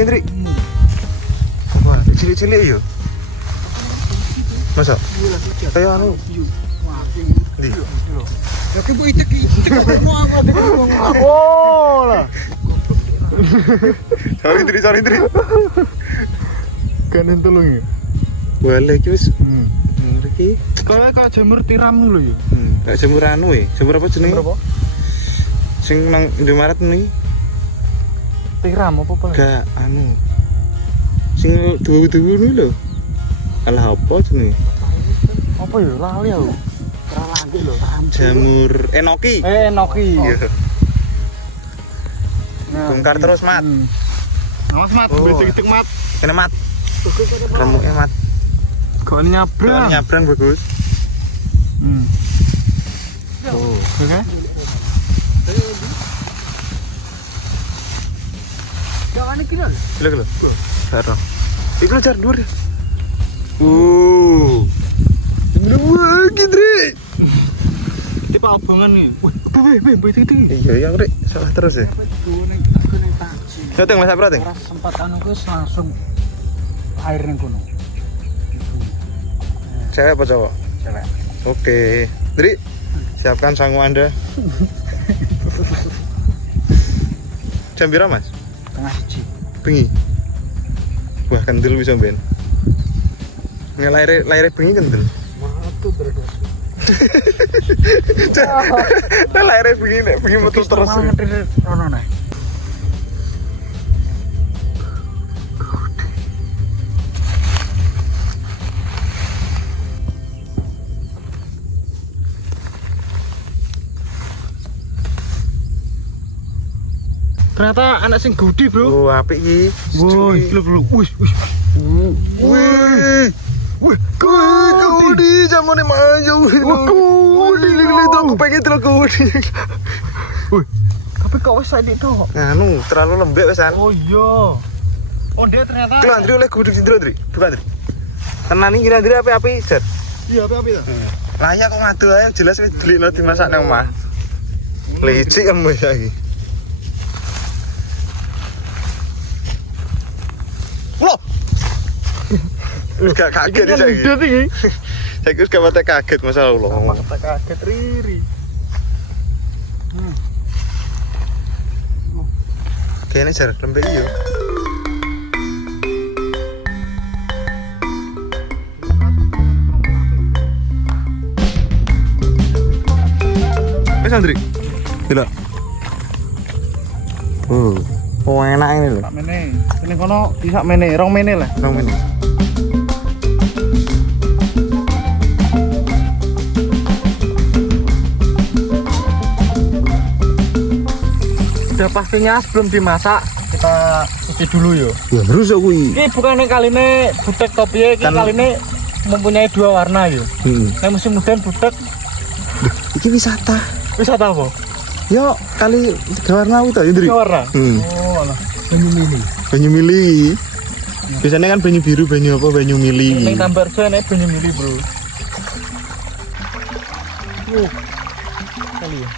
Kendri. Wah, cilik-cilik yo. Masa? Kayak anu. Di. Ya ke bu itu mau apa Oh lah. Sorry, Dri. Kan tolong ya. Boleh iki wis. Iki Kayak jamur tiram lho ya. kayak jamur anu e. Jamur apa jenenge? Berapa? Sing nang Indomaret nih. Tiram apa? Gak anu. Sing duwu-duwu nih lho. Alah apa jenenge? Apa ya? Lali aku. Ora lagi lho. Jamur enoki. Enoki. Iya. Bongkar terus, Mat. Awas, Mat. Oh. Becek-becek, Mat. Kene, Mat. Remuknya, Mat. Kok nyabrang? Nyabrang bagus. Oh, oke. Jangan iki lho. Gila. Sarang. Iku jar dhuwur. Wah, Gidri. Tipe abangan nih. Wih, itu. Iya, Rek. Salah terus ya. Aku ning taksi. Seteng Mas Aprot. Ora sempat anu wis langsung air ning kono. Cewek apa cowok? Cewek. Oke. Dri, siapkan sangu Anda. Jam pira, Mas? Tengah siji. Bengi. Wah, kendel bisa ben. Ngelaire bengi kendel. Matu berdos. Laire bengi nek bengi metu terus. Rono nah. Ternyata anak sing gudi, Bro. Oh, apik iki. Woi, lho. Wih. Wih, kudi jamane maju. Kudi lili aku pengen delok kudi. Wih. Tapi kok wis saiki tok. Anu, terlalu lembek wesan. Oh iya. Oh, dia ternyata. Kelan Dri oleh gudeg sindro Dri. Bukan Dri. Tenan iki Dri api-api set. Iya, apa-apa ta? Layak kok ngadu ae jelas wis delino dimasak nang omah. Licik embes saiki. Loh. Gak kaget iki saiki. Udah iki. Saiki wis gak mate kaget masalah Allah. Mata kaget riri. Kayaknya jar lembek yo. Wes Andri. Gila. Oh enak ini lho. Sak mene. Ini kono isak mene, rong mene lah. Nang mene. Udah pastinya sebelum dimasak kita cuci dulu yo. Ya rusak kuwi. Ini bukan kaline butek topi iki kaline mempunyai dua warna yo. Nek musim hujan butek Iki wisata. wisata apa? Yo kali tiga warna itu ya Indri. Tiga warna. Oh, alah. Banyu mili. Biasanya kan banyu biru, banyu apa, banyu mili. Ning tambah saya nek banyu milih, Bro. Kali ya.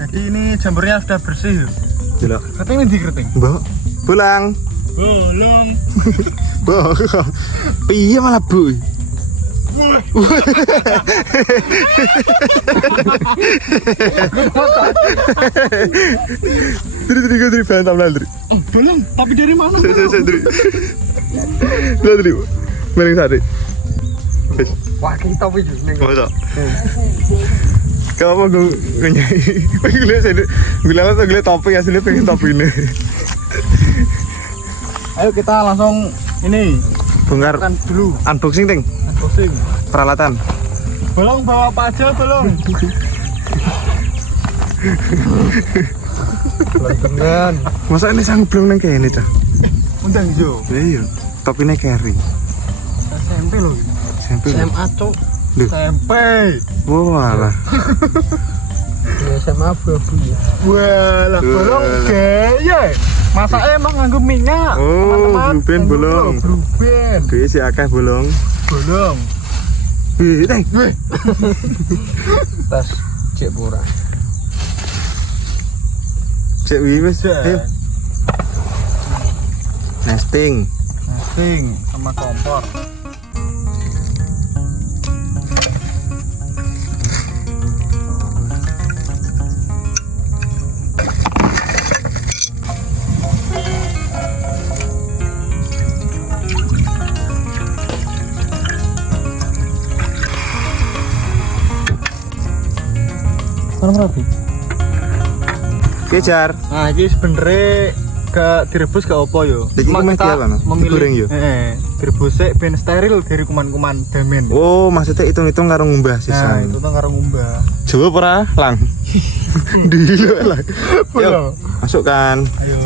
Jadi ini jamurnya sudah bersih. Gila. Keting ini diketing. Mbak, pulang. Bolong. Mbak, piye malah bu? Dri bantam lah Dri. Oh, bolong. Tapi dari mana? Saya Dri. Lah Dri. Mending sate. Wah, kita wis ning. Masa? Kau apa gue nyai? Gue saya bilang tuh gue topi aslinya pengen topi ini. Ayo kita langsung ini Bongkar kan dulu unboxing ting. unboxing. Peralatan. Bolong bawa apa aja bolong. Lantungan. Masa ini sanggup belum neng kayak ini cah? Undang jo. Iya. Topinya carry. SMP loh. SMP. SMA cok. Duh. SMP. Wah lah. SMA abu-abu ya. Wah, lah bolong Walah. gaya. Masa emang nganggo minyak. Oh, bluben bolong. Bluben. Duit si akeh bolong. Bolong. Wih, teng. Wih, Tas cek murah. Cek wih wis. Cek. Ayo. Nesting. nesting sama kompor. Rapi. Kejar. Nah, ini sebenarnya ke direbus ke opo yo. Jadi kuman dia apa, no? Digoreng yo? Direbus ben steril dari kuman-kuman damen. Oh, maksudnya hitung-hitung karo ngumbah Nah, sisa. itu tuh karo ngumbah. Coba pernah lang. Dilo lah. Yo. Yuk, masukkan. Ayo.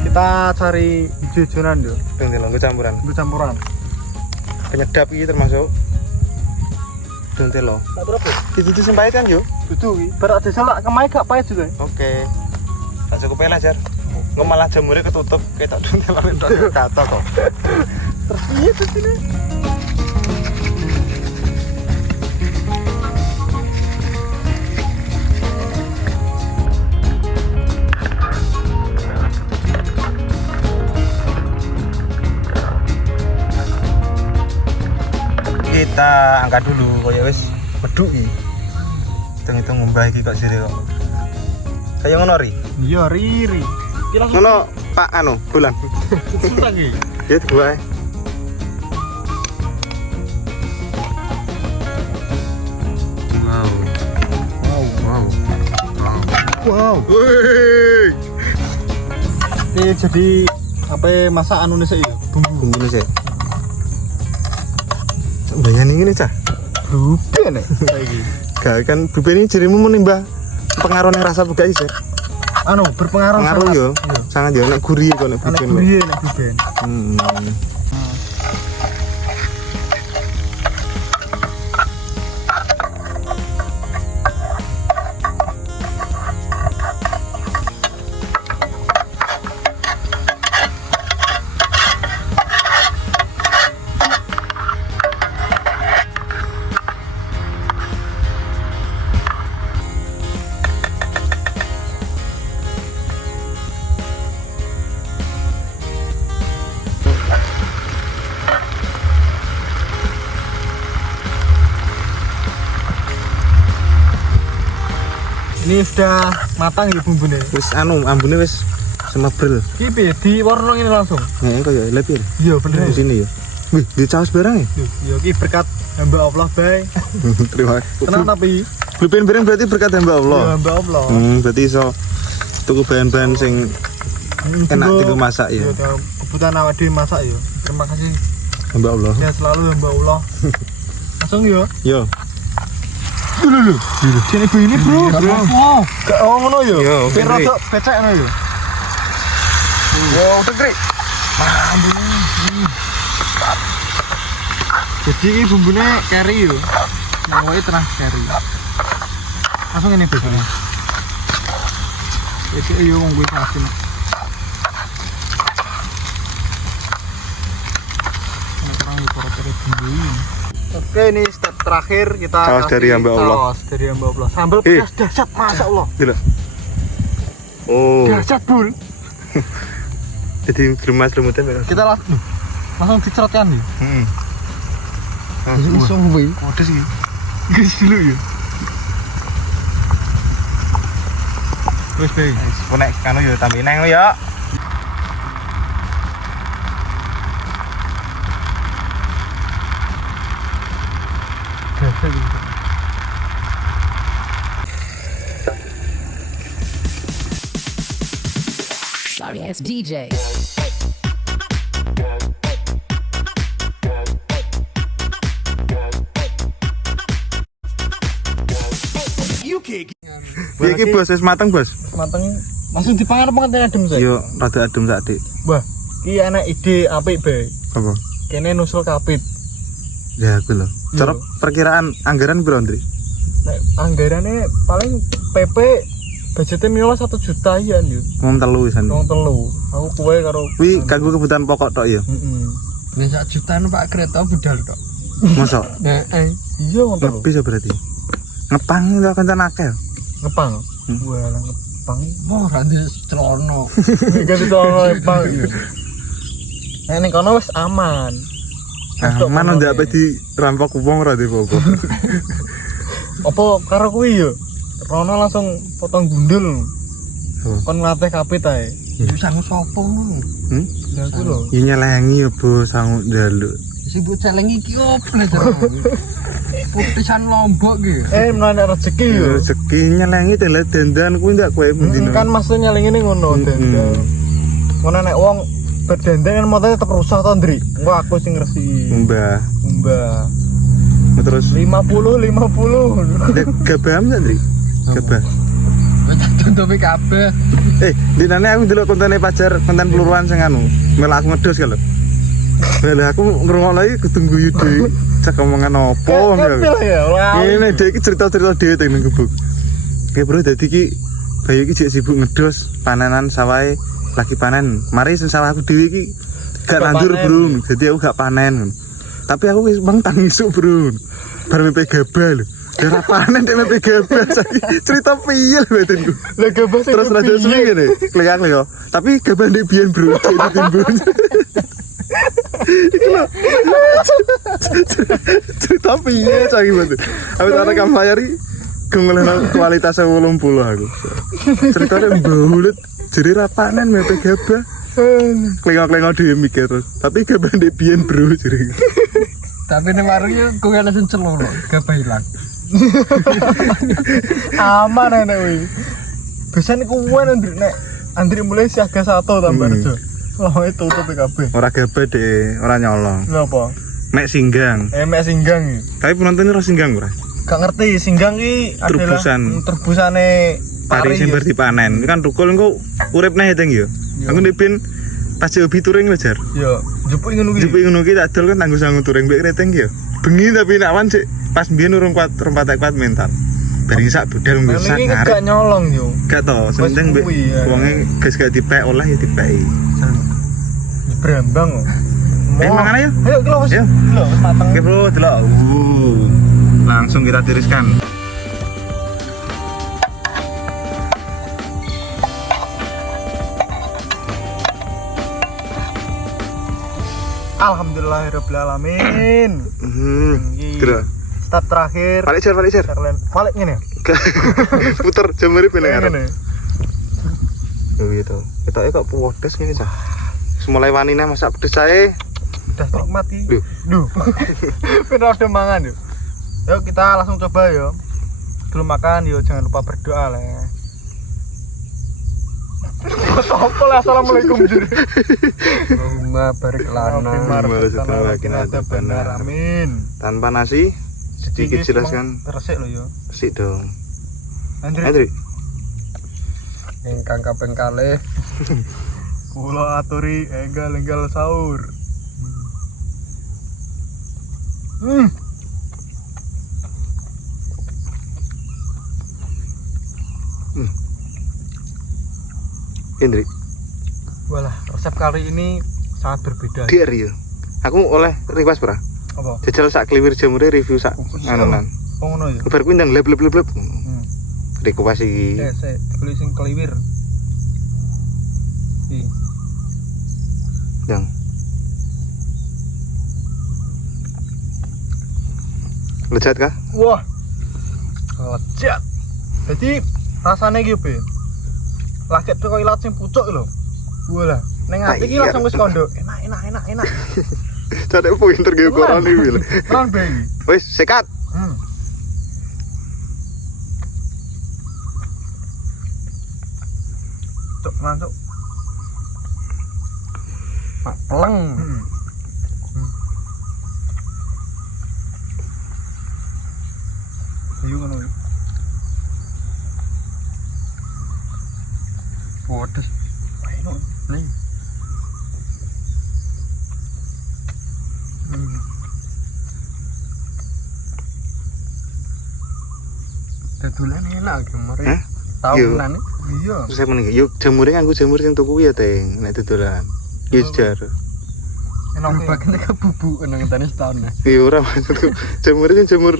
Kita cari jajanan yo. Tengok campuran. Itu campuran. Penyedap ini termasuk dontelo. Tak berapa? Itu sempait kan yo? Dudu iki. Berat desa lak kemae gak pahit juga. Oke. Tak cukup lah jar. Nggak malah jamurnya ketutup kayak tak dontelo entok kata kok. Terus piye terus ini? Kita angkat dulu kaya wis medhuk iki. Hitung-hitung ngumbah iki kok sire kok. Kayak ngono ri. Iya, riri. Iki langsung Ngono Pak anu, bulan. susah iki. Ya gua. Wow. Wow. Wow. Wow. Wow. Wih. Ini jadi apa masak anu sih ya? Bumbu. Bumbu sih. Bayani ini cah. Bluben nek saiki. Gak kan bluben ini jarimu menimbah pengaruh yang rasa buka sih. Anu berpengaruh Pengaruh sangat. yo. Iya. Sangat yo nek gurih kok nek Nek bluben. gurih nek bluben. Ini sudah matang ya bumbunya. Wis anu ambune wis semebrel. Iki piye diwarna ini langsung? Nek kok ya lihat ya. Iya bener. Di sini ya. Wih, di caos barang ya. Ya iki berkat hamba Allah bae. Terima kasih. Tenang tapi Bluben bareng berarti berkat hamba ya Allah. hamba Allah. Berarti iso tuku bahan-bahan sing enak dienggo masak ya. Iya, kebutuhan awak dhewe masak ya. Terima kasih Hamba Allah. ya selalu hamba Allah. Langsung yo. Yo. Lho. Sini begini, Bro. Oh, Gak ngono yo. Yo, oke, Ben Dri. rada becek ngono yo. Wow, tegri. Jadi ini bumbunya kari yo. Pokoknya tengah kari. Langsung ini biasanya. Itu yo wong gue pasin. Oke, ini step terakhir kita Saus kasih dari hamba Allah. Saus dari hamba Allah. Sambal pedas dahsyat, masya Allah. Gila. Oh, Dahsyat, Bul. jadi gemas-gemutan beres. Kita langsung dicerotkan nih. Heeh. Langsung gue. Ada sih. Guys dulu ya. Wes bae. Konek kanu yo tambahin nang yo. Sorry, it's DJ. Iki bos wis mateng, Bos. Mateng langsung dipangan apa ngene adem saya. Yo rada adem sak Dik. Wah, iki enak ide apik bae. Apa? Kene nusul kapit. Ya aku lho. Cara Yo. perkiraan anggaran piro, Ndri? Nek anggarane paling PP budgetnya minimal 1 juta ya yo. Ngomong telu wisan. Wong telu. Aku kuwe karo Wi kanggo kebutuhan pokok tok ya. heeh. ini 1 jutaan Pak kereta budal tok. Mosok Iya wong telu. lebih berarti. Ngepang lho kancan akeh. Ngepang. Wah, ngepang. Mau randi celono. Ganti tono ngepang. Nek ning kono wis aman. Mana ndak apa di rampok wong ora apa-apa. Apa karo kuwi yo? Rono langsung potong gundul. Oh. Kon ngateh kapit ae. Iku sangu sapa ngono? Lah aku lho. Ya nyelengi ya bos sangu njaluk. Sing mbok celeng iki opo lho. Putisan Lombok iki. Menawa rezeki yo. Rezeki nyelengi telet dandan kuwi ndak kowe mendino. Kan maksudnya nyalingine ngono dandan. Ngono nek wong berdandan kan motoe tetep rusak to, Ndri. Engko aku sing ngresiki. Mbah. Mbah. Terus 50. gabam enggak, Ndri? Gabah. Tuntupi kabeh. Dinane aku ndelok kontene pacar, konten peluruan sing anu. Melak aku ngedus kalau. Lah aku ngrungokno iki kudu guyu dhewe. Cek omongan opo Kepil ya. Ini dia iki cerita-cerita dhewe teng ning gebuk. Oke, Bro, dadi iki Bayu iki jek sibuk ngedus panenan sawahe lagi panen. Mari sing sawah aku dhewe iki gak nandur, Bro. Jadi aku gak panen. Tapi aku wis bang tangisuk, Bro. Bar mimpi gabah lho. Ora panen dek mimpi gabah saiki. Cerita piye lho batinku. Lah gabah sing Terus rada suwi ngene, klik-klik yo. Tapi gabah ndek biyen, Bro. Ditimbun. Iki lho. Cerita piye saiki banget. Aku tak rekam layar iki gengolehno kualitasnya 80 aku. Ceritanya mbulet. Jadi ra panen mimpi gabah. Klengok-klengok dhewe mikir terus. Tapi gabah ndek biyen, Bro. Jadi. Tapi ning warung yo kowe langsung celono, gabah ilang. Aman enak kuwi. Biasane kuwi nek Andri mulai siaga 1 tambah aja. Lah itu tutup kabeh. Ora gabah deh, ora nyolong. Lha apa? Mek singgang. Mek singgang iki. Tapi penonton ora singgang ora? Gak ngerti singgang iki adalah terbusane pari sing bar dipanen. Kan tukul engko urip neh teng yo. Aku ndipin pas hobi touring lho jar. Yo, jupuk ngono kuwi. Jupuk ngono ki tak dol kan tanggo sangu touring mbek kreteng ki yo. Bengi tapi nek awan sik pas mbiyen urung kuat mental. Bari sak budal ngrusak ngarep. Gak nyolong yo. Gak to, senting mbek wonge gas gak dipek olah ya dipeki. Brambang kok. Mangan ayo. Ayo ki lho wis. Lho wis mateng. Oke, Bro, delok. Langsung kita tiriskan. Alhamdulillahirabbil alamin. Kira. Step terakhir. Balik jar. Balik ngene. Puter jam mrip ning arep. Ngene. Oh gitu. Ketoke kok pedes ngene jar. Mulai wanine masak pedes ae. Udah nikmati. Duh. Pira udah mangan yuk. Yuk kita langsung coba yo. Sebelum makan yo jangan lupa berdoa lah. Apa lah, assalamualaikum juri. Allahumma barik lana. Amin. Tanpa nasi sedikit jelaskan. Resik lo yo. Sik dong. Andri, Andri. Ingkang kaping kalih kula aturi enggal sahur. Hendrik, Walah, resep kali ini sangat berbeda. dia ya. Aku oleh request pra. Apa? Jajal sak kliwir jamure review sak anunan. Oh ngono ya. Bar kuwi ndang leb. Request iki. Saya beli sing keliwir. Iki. Yang lezat kah? Wah. Lejat. Jadi rasanya iki piye? Lagi teko ilat sing pucuk lho. Walah, ning ati iki langsung wis kondo. Enak. Cadek pointer ge koran iki lho. Tenan bae iki. Wis sekat. Cuk, mantuk. Pak Peleng. Ayo ngono. Waduh. Ayo. Nih. Dadolan enak kemarin. Hah? Tahunan. Iya. Terus saya meneh yuk jamure nganggo jamur sing tuku ya, Teng. Nek dodolan. Yo jar. Enak ya. Bagian ke bubuk nang tane setahun. Iya ora maksudku. Jamure sing jamur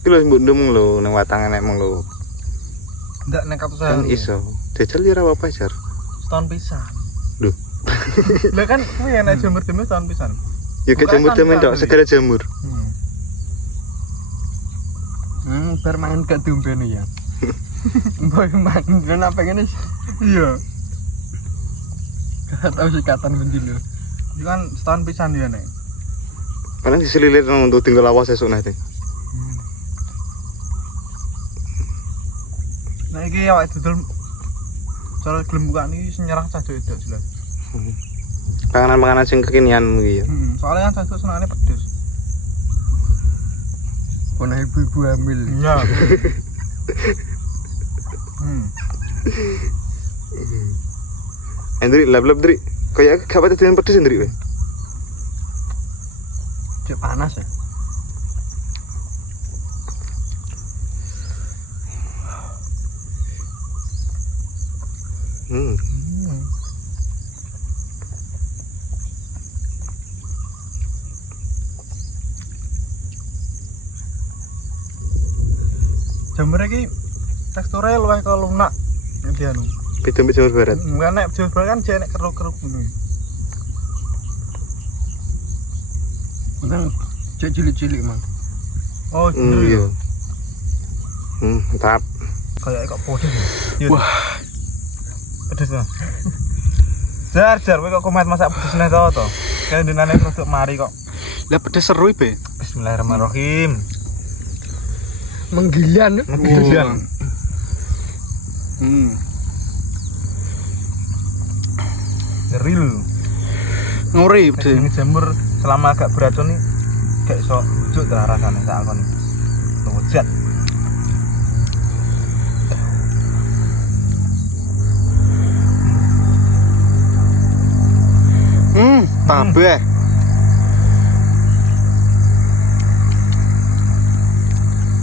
iki lho mbok ndem lho nang watangan nek mong lho. Ndak nek Kan iso. Jajal ya ora apa-apa jar. setahun pisan. Loh. Lah kan kuwi enak jamur-jamur setahun pisan. Ya ke jamur temen tok segala jamur. Bermain gak diumbeni ya. Boy main dene pengen Iya. gak tau sikatan bendino. Iki kan setahun pisan dia nek. Paling diselilit nang untuk tinggal awas esuk nek. Nah iki awake dodol cara gelem buka niki nyerah cah wedok jelas. Panganan-panganan sing kekinian iki ya. Soalnya kan cah wedok senengane pedes. Ono ibu-ibu hamil. Iya. Hendrik lab-lab Drik. Kayak gak pati dengan pedes Hendrik we. Cek panas ya. Jamur iki teksturnya luwih ke lunak. Nek dianu. Beda mbek jamur barat. Enggak nek jamur barat kan jek nek keruk-keruk ngono. Nang cek cilik-cilik mang. Oh, Iya. Mantap. Kayak kok pedes. Wah. Pedes lah. Jar, kowe kok komet masak pedes neh to. Kayak dinane produk mari kok. Lah pedes seru be. Bismillahirrahmanirrahim. Menggilian. Menggilian. Real. Ngori Ini jamur selama agak beracun nih kayak iso lucu dah rasane sak akon. Lezat. Tambah.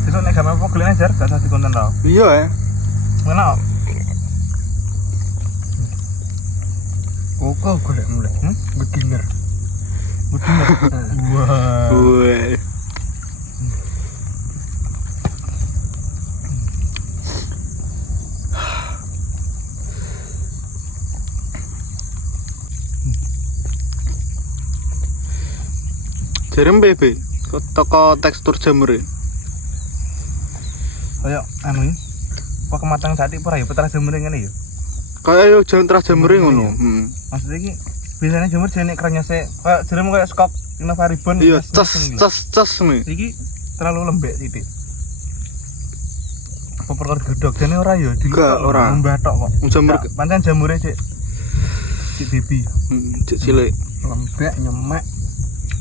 Sesuk nek gawe apa gelene jar gak usah dikonten ra. Iya ya. Ngene kok. Kok golek mulai. Beginner. Bener. Wah. Wah. Jarem bebe, kok toko tekstur jamur e. Kayak anu iki. Apa kematang satik ora ya putra jamur ngene ya. Kayak yo jangan terus jamur ngono. Maksudnya iki biasanya jamur jenek krenyese kayak jerem kayak skop Innova Ribbon. Iya, ces nih. Iki terlalu lembek titik. Apa perkara gedhog jane ora ya diluk Gak, ora. mbah tok kok. Jamur pancen jamure cek baby. cek cilik. Lembek nyemek.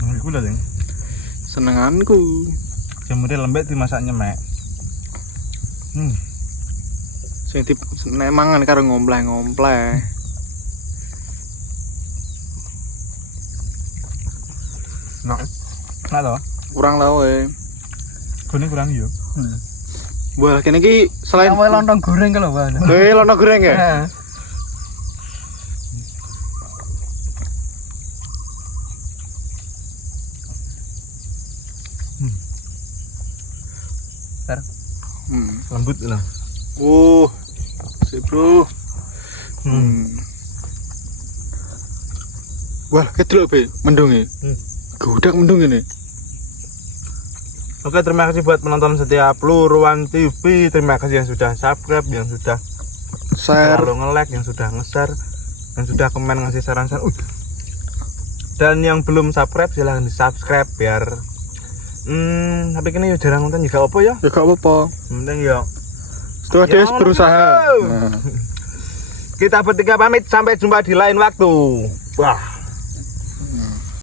Iku lho, Ding. Senenganku. Jamure lembek dimasak nyemek. Sing di nek mangan karo ngompleh-ngompleh. Nah lho Kurang lah we. kuning kurang yo Wah, kene iki selain Kamu lontong goreng kalau Bang. lontong goreng ya? Nah. Lembut lah. Si bro. Wah, kedelok be, mendung ya. Gudak mendung ini. Oke, terima kasih buat penonton setiap Luruan TV. Terima kasih yang sudah subscribe, yang sudah Share. selalu nge-like, yang sudah nge-share, yang sudah komen ngasih saran-saran. Dan yang belum subscribe silahkan di-subscribe biar tapi kini ya jarang nonton juga apa ya? Ya gak apa-apa. Penting ya. Setelah dia berusaha. Nah. Kita bertiga pamit sampai jumpa di lain waktu. Wah.